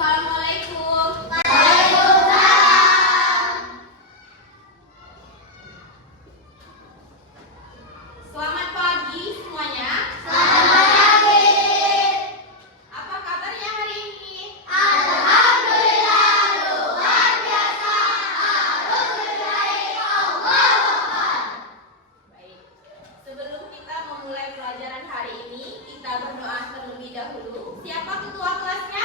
Assalamualaikum. Selamat pagi semuanya. Apa kabarnya hari ini? Baik. Sebelum kita memulai pelajaran hari ini, kita berdoa terlebih dahulu. Siapa ketua kelasnya?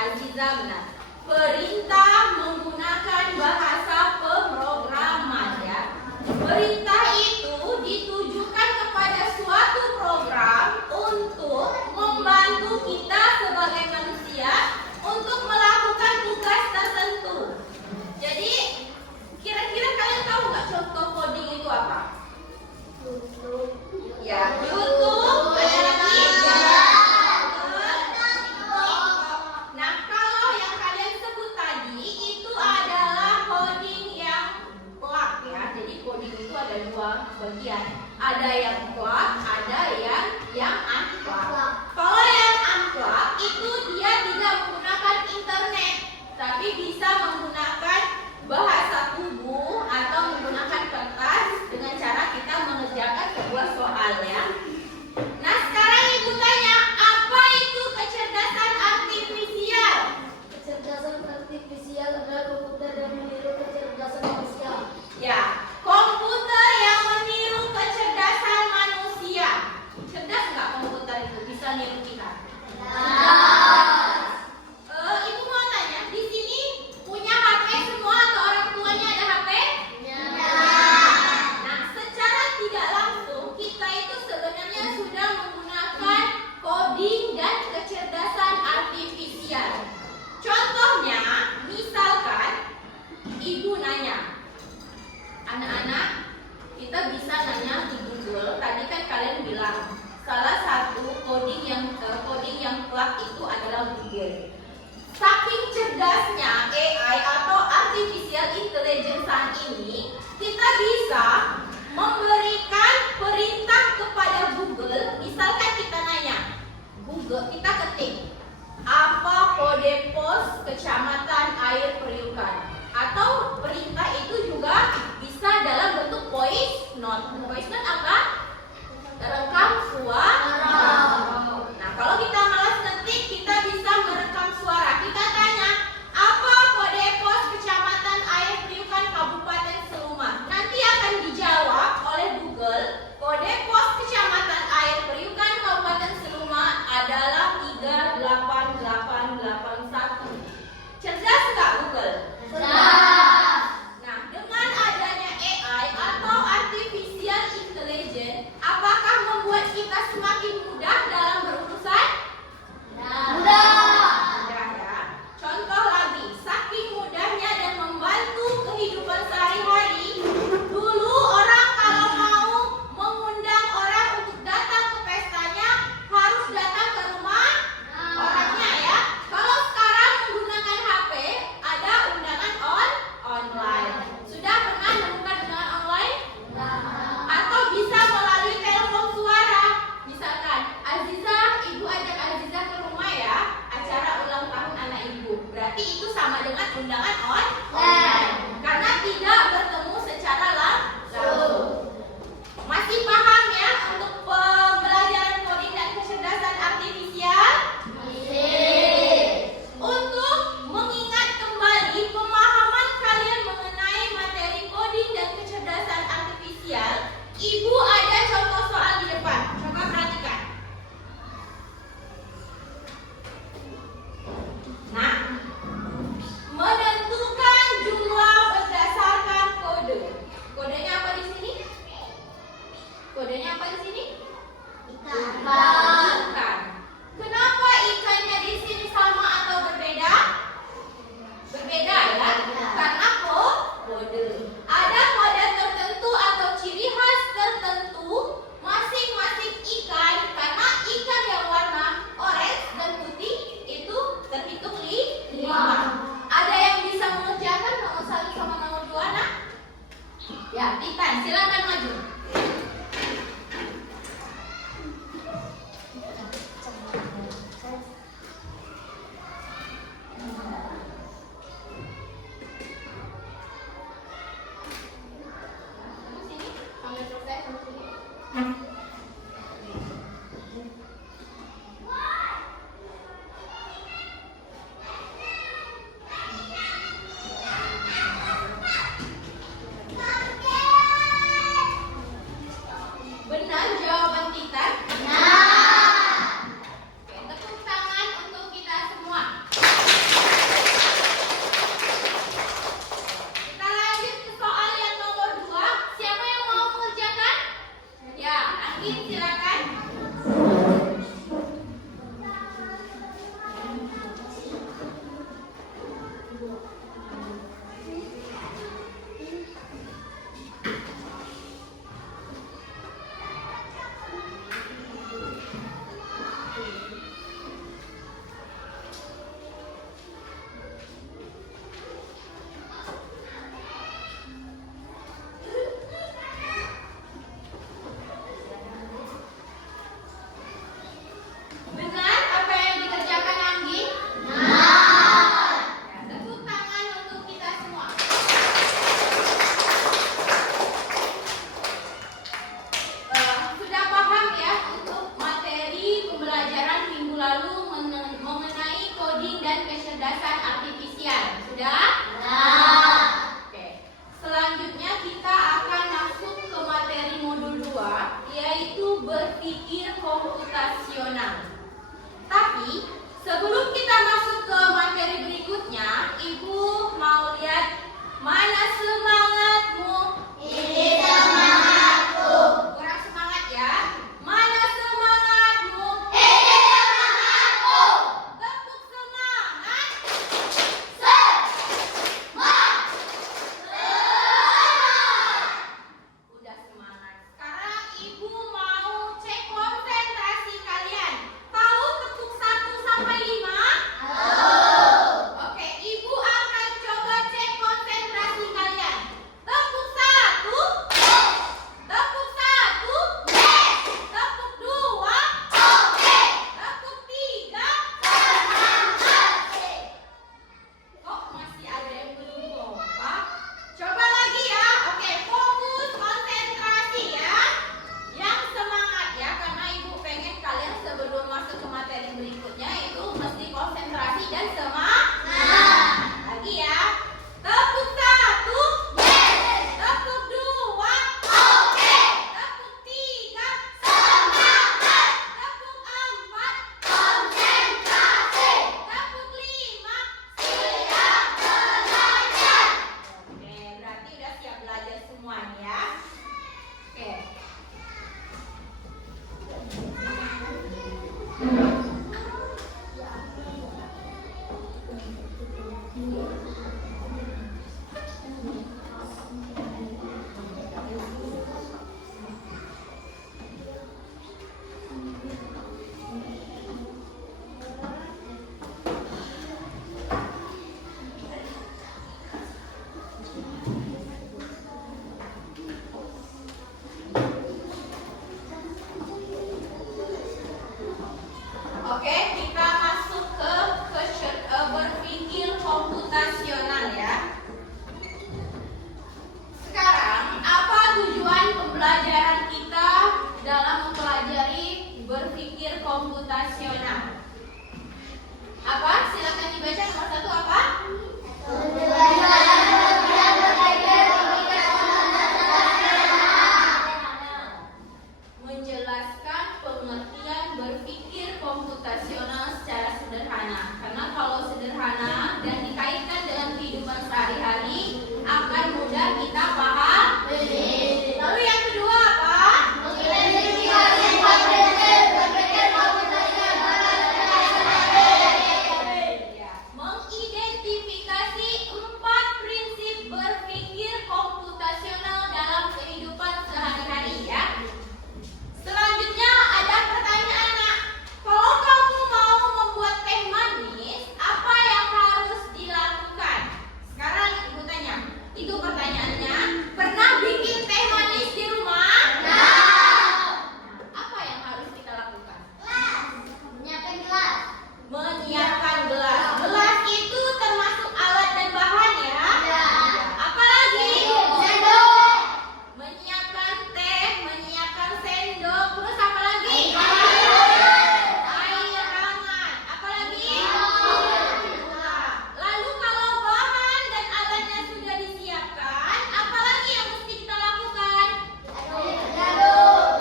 Aziza benar. Perintah menggunakan bahasa pemrograman ya. Perintah itu ditujukan kepada suatu program untuk membantu kita sebagai manusia untuk melakukan tugas tertentu. Jadi, kira-kira kalian tahu nggak contoh coding itu apa? Ya, YouTube, ada lagi? Nah, kalau yang kalian sebut tadi itu adalah coding yang plug ya. Jadi coding itu ada dua bagian. Ada yang plug, ada yang unplug. Kalau yang unplug itu dia tidak menggunakan internet, tapi bisa menggunakan bahasa tubuh atau menggunakan kertas dengan cara kita mengerjakan sebuah soal ya. Nah, sekarang ibu tanya, apa itu kecerdasan artifisial? Kecerdasan artifisial adalah komputer yang meniru kecerdasan manusia. Ya, komputer yang meniru kecerdasan manusia. Cerdas nggak komputer itu? Bisa niru kita? Ibu mau tanya, di sini punya HP semua atau orang tuanya ada HP? Nah, secara tidak langsung kita itu sebenarnya sudah menggunakan coding dan kecerdasan artifisial. Contohnya, misalkan ibu nanya, anak-anak, kita bisa nanya di Google. Tadi kan kalian bilang salah satu coding yang plug itu adalah Google. Saking cerdasnya AI atau artificial intelligence ini, kita bisa memberikan perintah kepada Google. Misalkan kita nanya, Google, kita ketik, apa kode pos kecamatan Air Periukan? Atau perintah itu juga bisa dalam bentuk voice note. Voice note apa? Rekam suara. Nah, kalau kita malas ngetik, kita bisa merekam suara. Kita tanya, apa kode pos kecamatan Air Periukan Kabupaten Seluma? Nanti akan dijawab oleh Google, kode pos kecamatan Air Periukan Kabupaten Seluma adalah 38881. Cerdas nggak Google? Nah, dengan adanya AI atau artificial intelligence, apakah membuat kita semakin mudah dalam berurusan? Mudah ya. Contoh lagi, saking mudahnya dan membantu kehidupan sehari-hari. Dulu orang kalau mau mengundang orang untuk datang ke pestanya harus datang ke rumah orangnya ya. Kalau sekarang menggunakan HP, ada undangan online. Sudah pernah menemukan undangan online? Atau bisa melalui telepon suara. Misalkan, Aziza, ibu ajak Aziza ke rumah ya, acara ulang tahun anak ibu. Berarti itu sama dengan undangan online. Karena tidak bertemu secara langsung. Masih paham ya untuk pembelajaran coding dan kecerdasan artifisial? Untuk mengingat kembali pemahaman kalian mengenai materi coding dan kecerdasan artifisial, ibu ada contoh soal di depan. Coba perhatikan. Nah, menentukan coding dan kecerdasan artifisial. Sudah? Oke. Selanjutnya kita akan masuk ke materi modul 2, yaitu berpikir komputasional. Tapi sebelum kita masuk ke materi berikutnya, Ibu mau lihat mana semangatmu? Ini semangatku. Kurang semangat ya. Mana semangatmu? Ini semangatku. Tepuk semangat. Udah semangat. Sekarang Ibu mau cek konsentrasi kalian. Tahu tepuk 1 sampai 5? Oke, Ibu akan coba cek konsentrasi kalian. Tepuk 1. Tepuk 1. Tepuk 2. Tepuk 3. Kok masih ada yang belum kompak? Coba lagi ya. Oke, fokus konsentrasi ya. Yang semangat ya, karena Ibu pengen kalian sebelum masuk ke materi berikutnya itu mesti konsentrasi dan semangat. Lagi ya. Tepuk 1. Tepuk 2. Tepuk 3. Tepuk 4. Tepuk 5. Oke, berarti udah siap belajar semuanya ya. Oke. Oke, kita masuk ke berpikir komputasional ya. Sekarang, apa tujuan pembelajaran kita dalam mempelajari berpikir komputasional? Apa? Silakan dibaca nomor 1 apa? Menjelaskan pengertian berpikir komputasional secara sederhana. Karena kalau sederhana dan dikaitkan dengan kehidupan sehari-hari akan mudah kita paham. Lalu yang kedua apa? Ya, mengidentifikasi 4 prinsip berpikir komputasional dalam kehidupan sehari-hari ya. Selanjutnya ada pertanyaan, Nak. Kalau kamu mau membuat teh manis, apa yang harus dilakukan? Sekarang Ibu tanya. Itu pertanyaannya. Pernah bikin teh manis di rumah? Apa yang harus kita lakukan? Menyiapkan gelas. Gelas itu termasuk alat dan bahan ya? Apalagi? Menyiapkan teh, menyiapkan sendok, terus apa lagi? Air hangat. Apa lagi? Lalu kalau bahan dan alatnya sudah disiapkan, apa lagi yang mesti kita lakukan?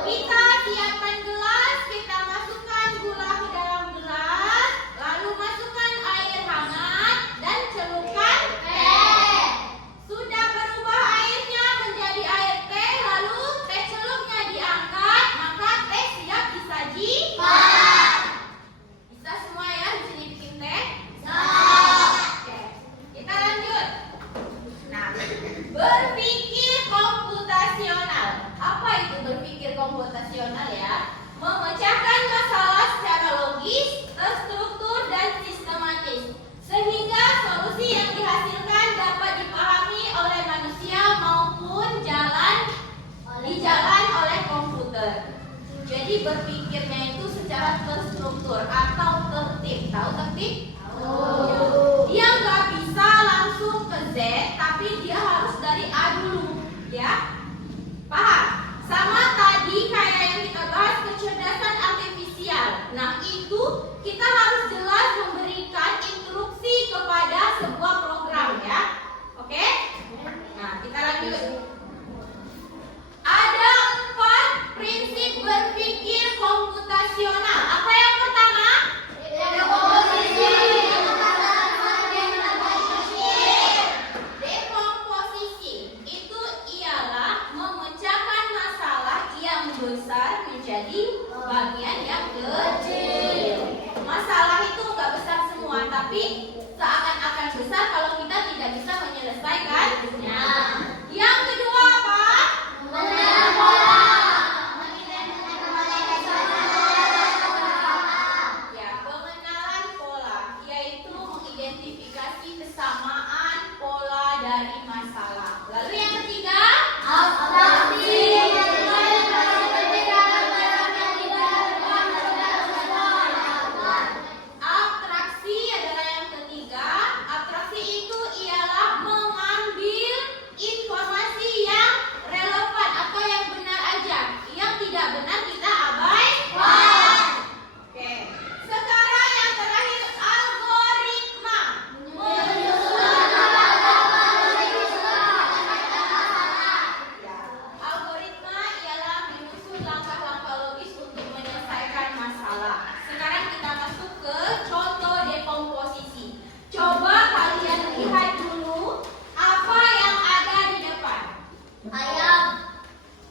Kita siapkan gelas, kita masukkan gula ke dalam gelas, lalu masukkan air hangat dan celupkan teh. Sudah berubah airnya menjadi air teh, lalu teh celupnya diangkat, maka teh siap disajikan. Bisa semua ya di sini bikin teh? Oke, kita lanjut. Nah, berpikir komputasional. Apa itu berpikir komputasional ya? Memecahkan masalah secara logis, terstruktur dan sistematis, sehingga solusi yang dihasilkan dapat dipahami oleh manusia maupun dijalan oleh komputer. Jadi berpikirnya itu secara terstruktur atau tertib. Tahu tertib? Dia nggak bisa langsung ke Z, tapi dia harus dari A dulu, ya. Paham? Sama tadi kayak yang kita bahas kecerdasan artifisial. Nah, itu kita harus jelas memberikan instruksi seakan-akan besar kalau kita tidak bisa menyelesaikannya. Yang kedua apa? Mengenal pola. Ya, pengenalan pola, yaitu mengidentifikasi kesamaan pola dari masalah. Lalu yang ketiga, Abstraksi. abstraksi adalah yang ketiga. Abstraksi itu ialah mengambil informasi yang relevan atau yang benar aja. Yang tidak benar kita abaikan. Oke. Sekarang yang terakhir, algoritma. Ya, algoritma ialah menyusun langkah-langkah logis untuk menyelesaikan masalah. Sekarang kita masuk ke contoh dekomposisi. Coba kalian lihat dulu apa yang ada di depan. Ayam.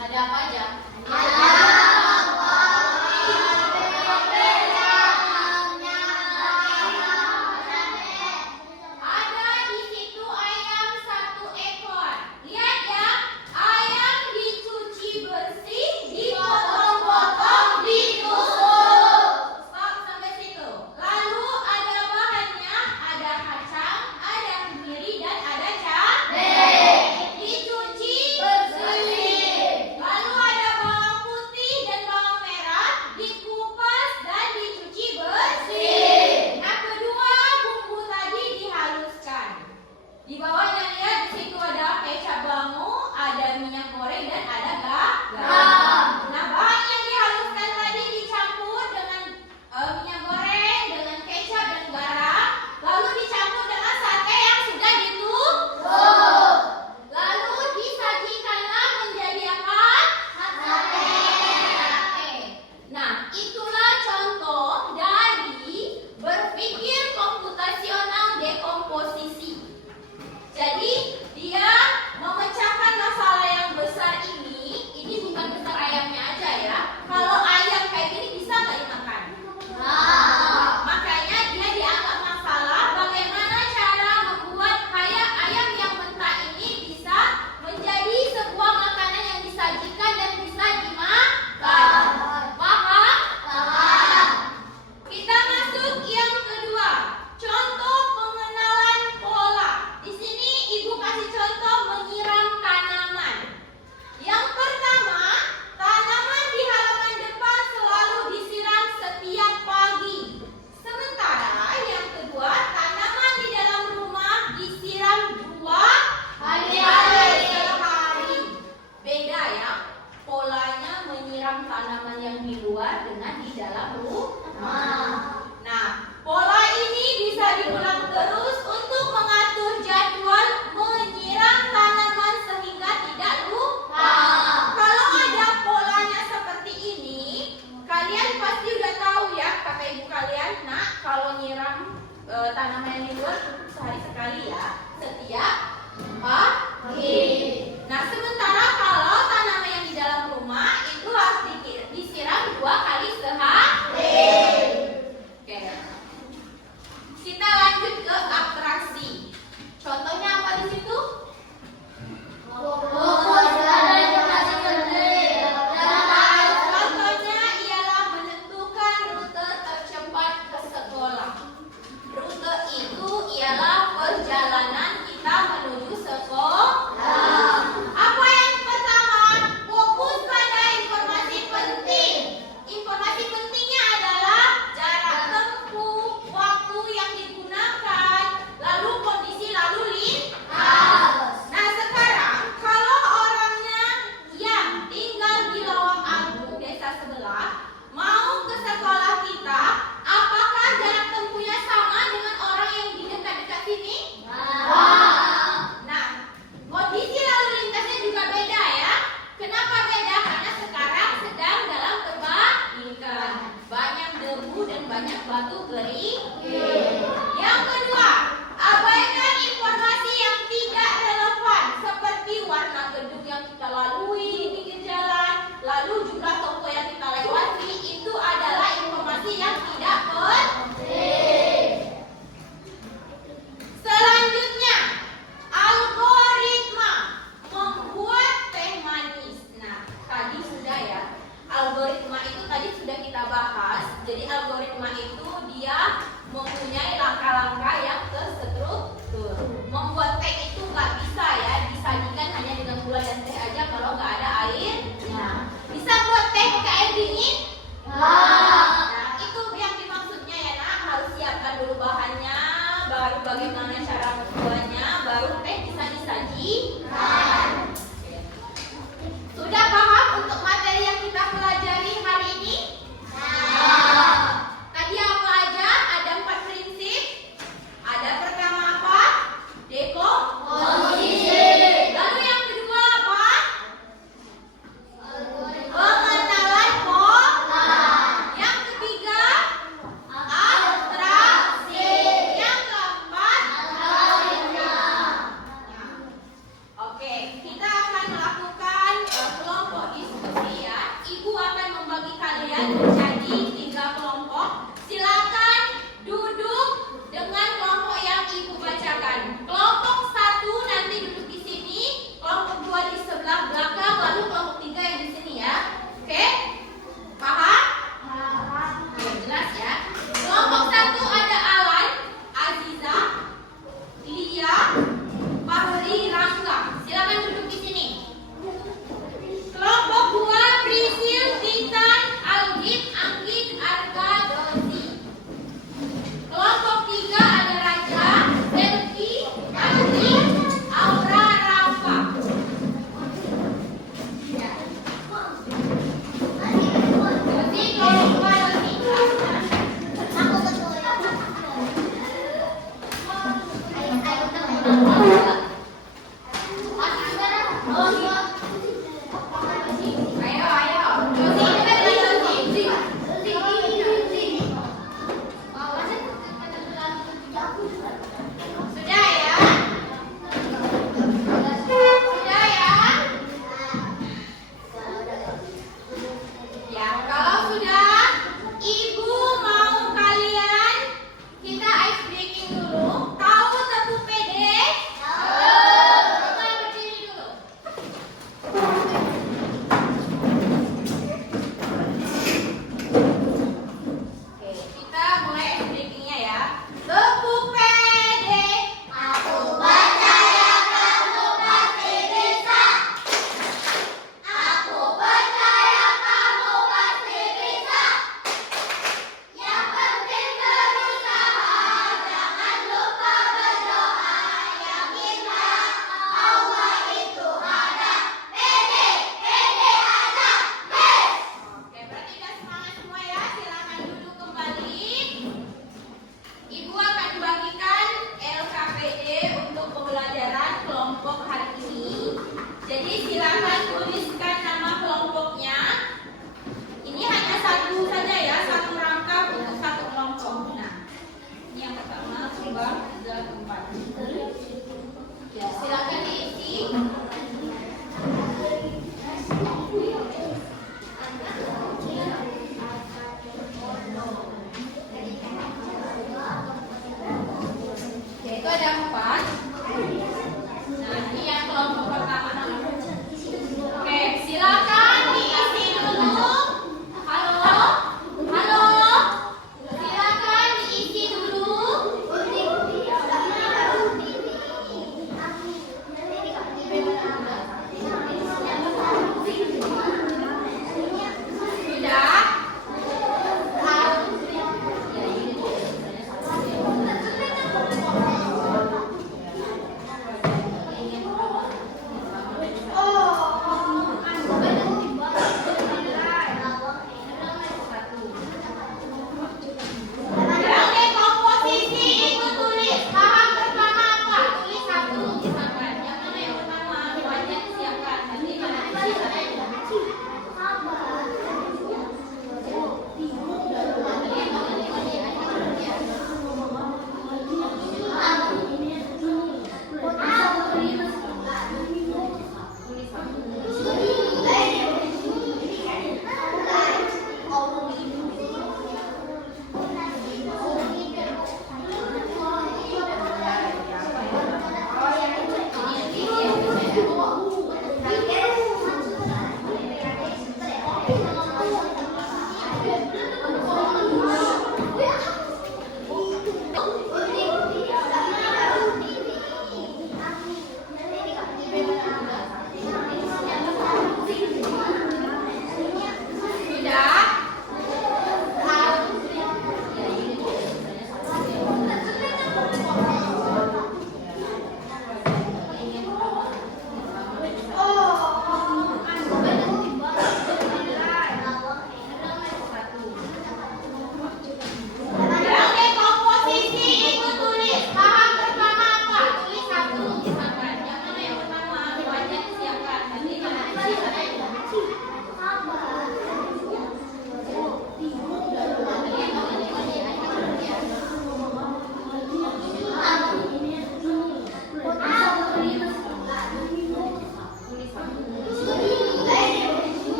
Ada apa aja? Ada di situ ayam 1 ekor. Lihat ya, ayam dicuci bersih, dipotong-potong, ditusuk. Stop sampai situ. Lalu ada bahannya, ada kacang, ada kemiri dan ada cabai. Dicuci bersih. Lalu ada bawang putih dan bawang merah, dikupas dan dicuci bersih. Yang kedua, bumbu tadi dihaluskan. Di bawahnya lihat di situ ada kecap bango, ada minyak goreng dan ada garam. Nah, bahan yang dihaluskan tadi dicampur dengan minyak goreng, dengan kecap dan garam, lalu dicampur dengan sate yang sudah ditumbuk. Lalu disajikanlah menjadi apa? Sate. Nah, itulah contoh dari berpikir komputasional dekomposisi. Jadi, dia memecahkan masalah yang besar ini bukan besar ayamnya aja ya. Kalau ayam kayak gini bisa nggak dimakan? Makanya dia dianggap masalah bagaimana cara membuat kayak ayam yang mentah ini bisa menjadi sebuah makanan yang disajikan dan bisa dimakan. Paham? Kita masuk yang kedua. Contoh pengenalan pola. Di sini Ibu kasih contoh menyiram tanaman. Yang pertama, tanaman di halaman depan selalu disiram setiap pagi. Sementara yang kedua, tanaman di dalam rumah disiram 2 kali sehari. Beda ya, polanya menyiram tanaman yang di luar dengan di dalam rumah. Nah, pola ini bisa diulang terus untuk mengatur jadwal menyiram tanaman sehingga tidak lupa. Kalau ada polanya seperti ini, kalian pasti udah tahu ya, kakak ibu kalian, nah kalau nyiram tanaman yang di luar cukup sehari sekali ya, setiap pagi. Nah, sementara kalau tanaman yang di dalam rumah itu harus disiram 2 kali sehari. Oke. Kita lanjut ke abstraksi. Contohnya apa di situ? Contohnya ialah menentukan rute tercepat ke sekolah. Rute itu ialah perjalanan kita menuju sekolah. Apa yang pertama? Fokus pada informasi penting.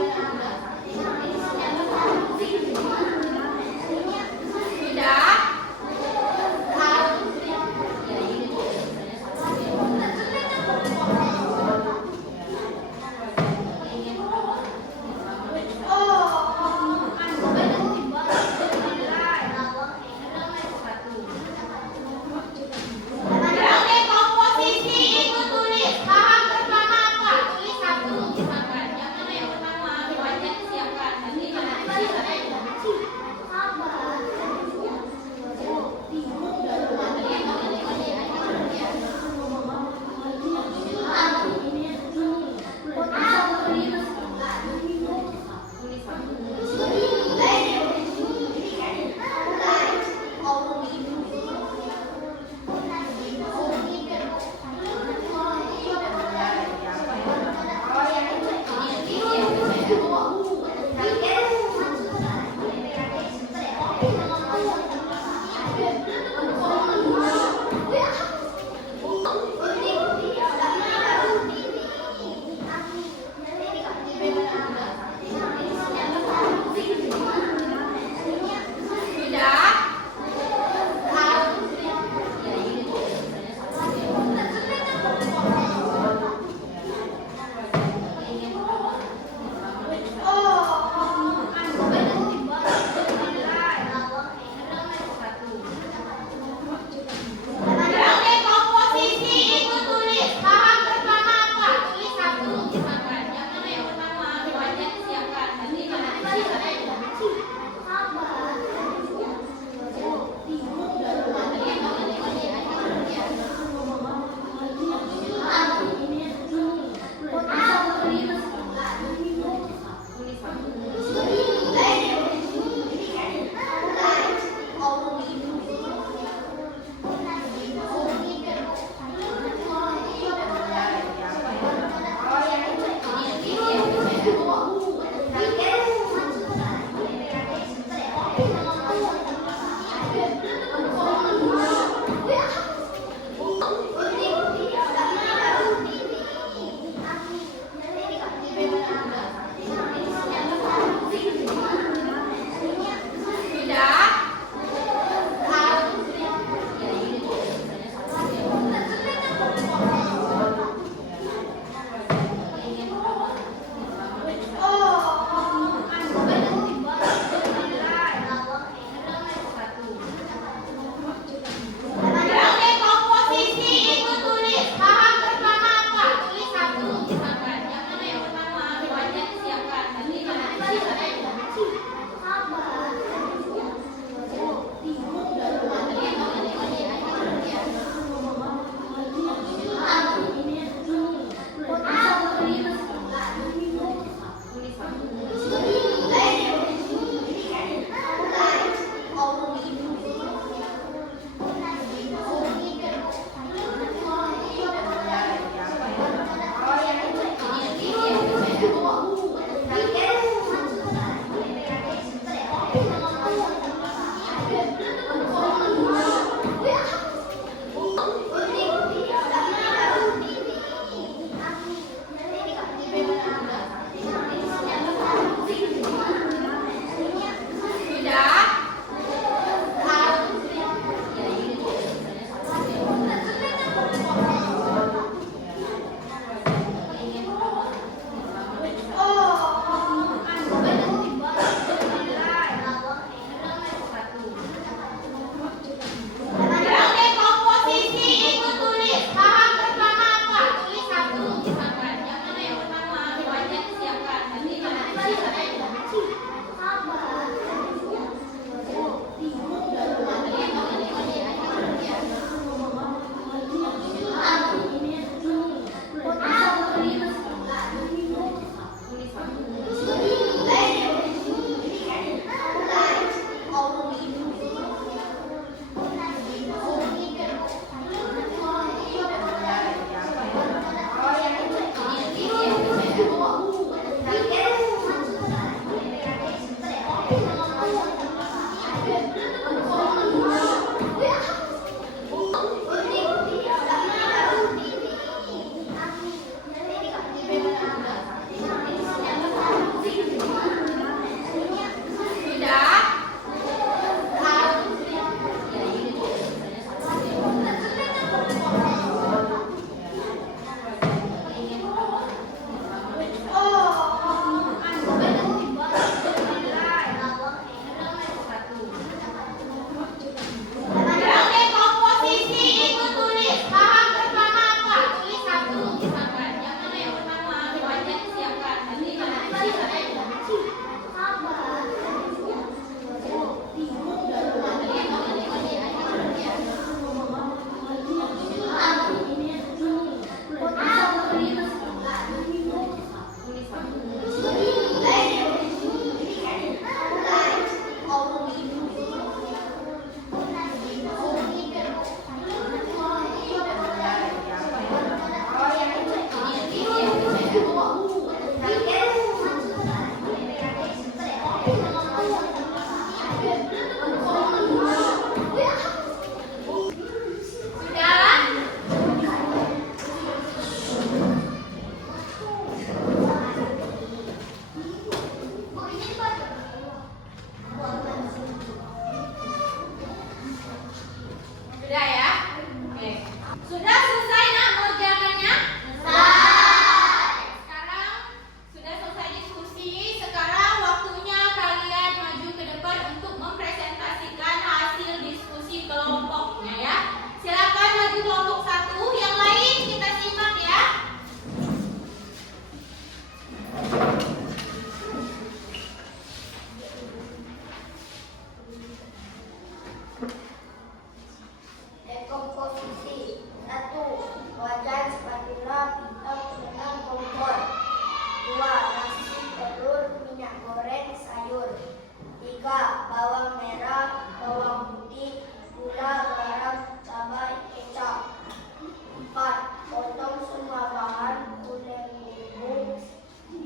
Sudah? Yang dekomposisi itu tulis. Tahap pertama apa? Tulis satu. Misalkan. Yang mana yang pertama? Banyak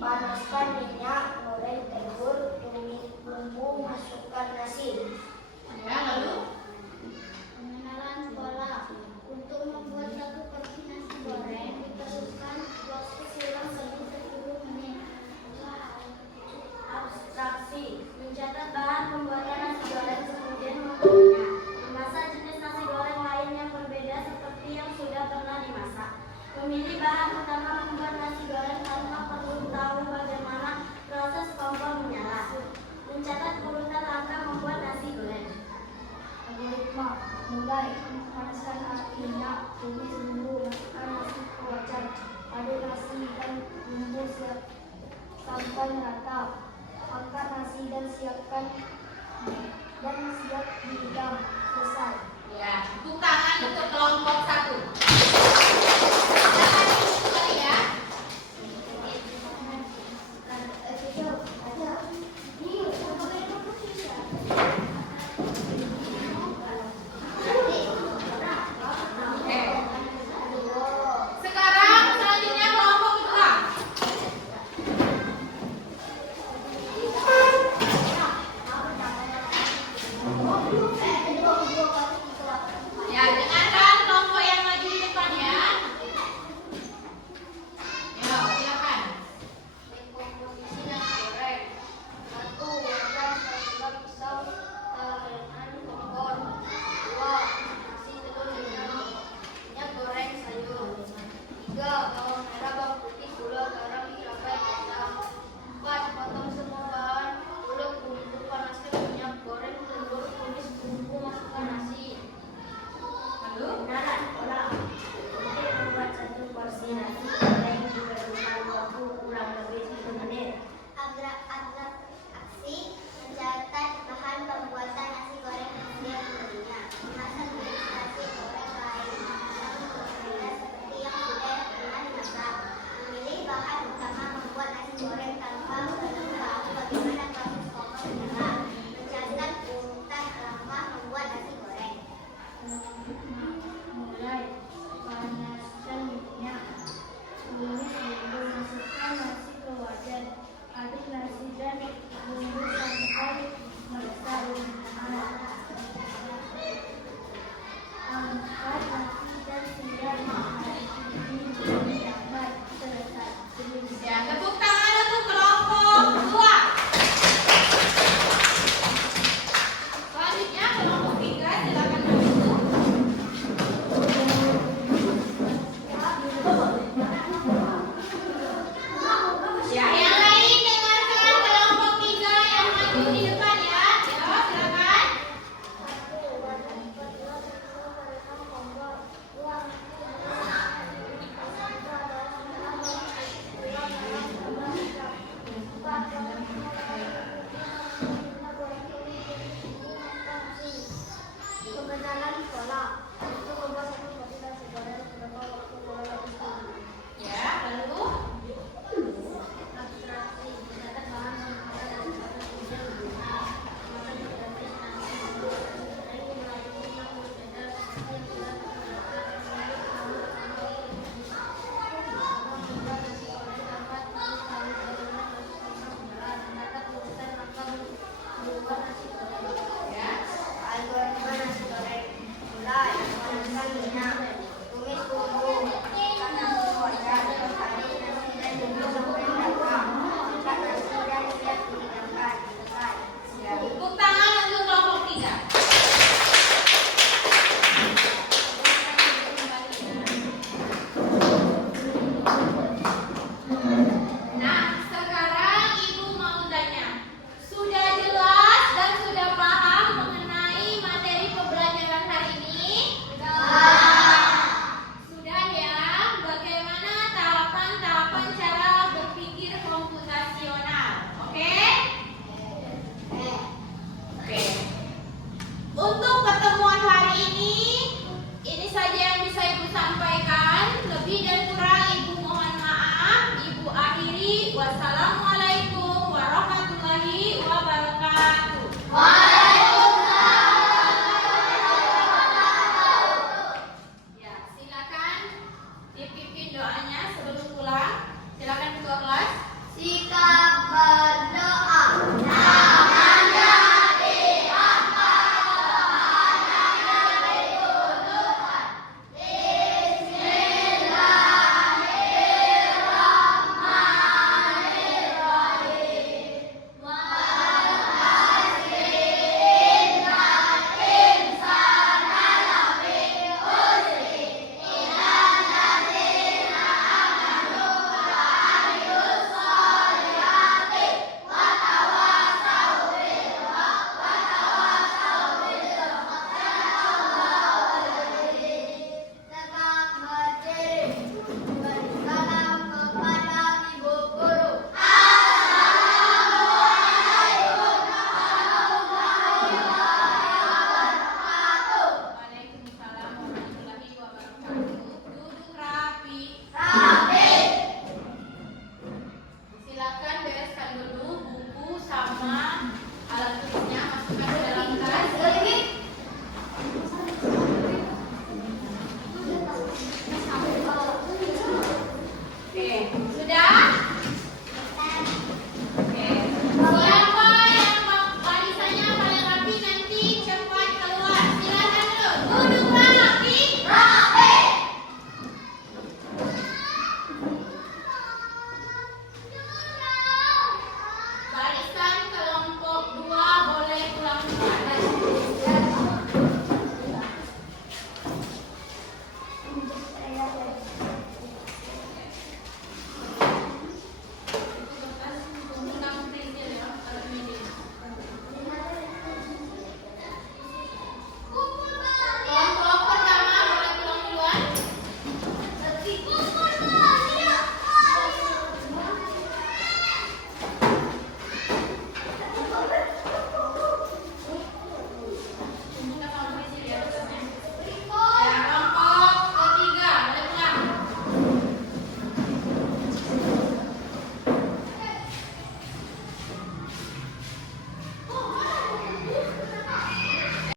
Panaskan minyak, goreng telur, tumis bumbu, masukkan nasi. Ya, lalu Pengenalan pola. Untuk membuat satu porsi nasi goreng diperlukan waktu kurang lebih 10 menit. Abstraksi. Mencatat bahan pembuatan nasi goreng kemudian mengolah. Memasak jenis nasi goreng lain yang berbeda seperti yang sudah pernah dimasak. Memilih bahan utama membuat nasi goreng tanpa perlu tahu bagaimana proses kompor menyala. Mencatat urutan langkah membuat nasi goreng. Algoritma. Mulai. Panaskan api minyak, tumis bumbu, masukkan nasi ke wajan. Aduk nasi dan bumbu sampai rata. Angkat nasi dan siap dihidang. Selesai. ya, tepuk tangan untuk kelompok 1. Ya. Sekarang selanjutnya kelompok 2. Ya, dengarkan kelompok yang maju di depan ya. Ya, silakan. Komposisi nasi goreng. 1. Wajan 1 pisau, talenan kompor. 2. Nasi telur minyak goreng sayur. 3. Bawang merah, bawang putih, gula, garam, cabai, kacang. 4. Potong semua bahan, ulek bumbu, panaskan minyak goreng, telur, tumis bumbu, masukkan nasi. Lalu Pengenalan pola. Untuk membuat satu porsi nasi goreng diperlukan waktu kurang lebih 10 menit. Aksi. Mencatat bahan pembuatan nasi goreng yang berbeda. Memasak jenis nasi goreng lain yang berbeda seperti yang sudah pernah dimasak. Memilih bahan utama membuat nasi goreng tanpa perlu tahu bagaimana proses kompor menyala. Mencatat urutan langkah membuat nasi goreng. Mulai. Panaskan minyak, tumis bumbu, masukkan nasi ke wajan. Aduk nasi dan bumbu sampai merata. Angkat nasi dan siap dicapai. Selesai. ya, tepuk tangan untuk kelompok 2. Selanjutnya kelompok 3, silakan maju. Ya, yang lain dengarkan kelompok 3 yang maju di depan ya. Ya, silakan. Pengenalan pola. Untuk membuat satu porsi nasi goreng berapa waktu kurang lebih 10 menit. Ya, lalu Abstraksi. Mencatat bahan pembuatan nasi goreng kemudian memasak. Memasak jenis nasi goreng melalui yang berbeda seperti yang sudah terdapat. Memilih bahan utama membuat nasi goreng tanpa perlu tahu bagaimana proses kompor menyala. Mencatat urutan langkah membuat nasi goreng. ya. Algoritma nasi goreng. Mulai. Panaskan minyak, tumis bumbu, masukkan nasi ke wajan. Aduk nasi dan bumbu sampai merata. Angkat nasi dan siap dihidangkan. Selesai. Ya, tepuk tangan untuk kelompok 3. Nah, sekarang Ibu mau tanya, sudah jelas dan sudah paham mengenai materi pembelajaran hari ini? Sudah ya, bagaimana tahapan-tahapan cara berpikir komputasional? Oke? Oke. Untuk pertemuan hari ini saja yang bisa Ibu sampaikan. Lebih dan kurang Ibu mohon maaf. Ibu akhiri. Wassalamualaikum warahmatullahi wabarakatuh.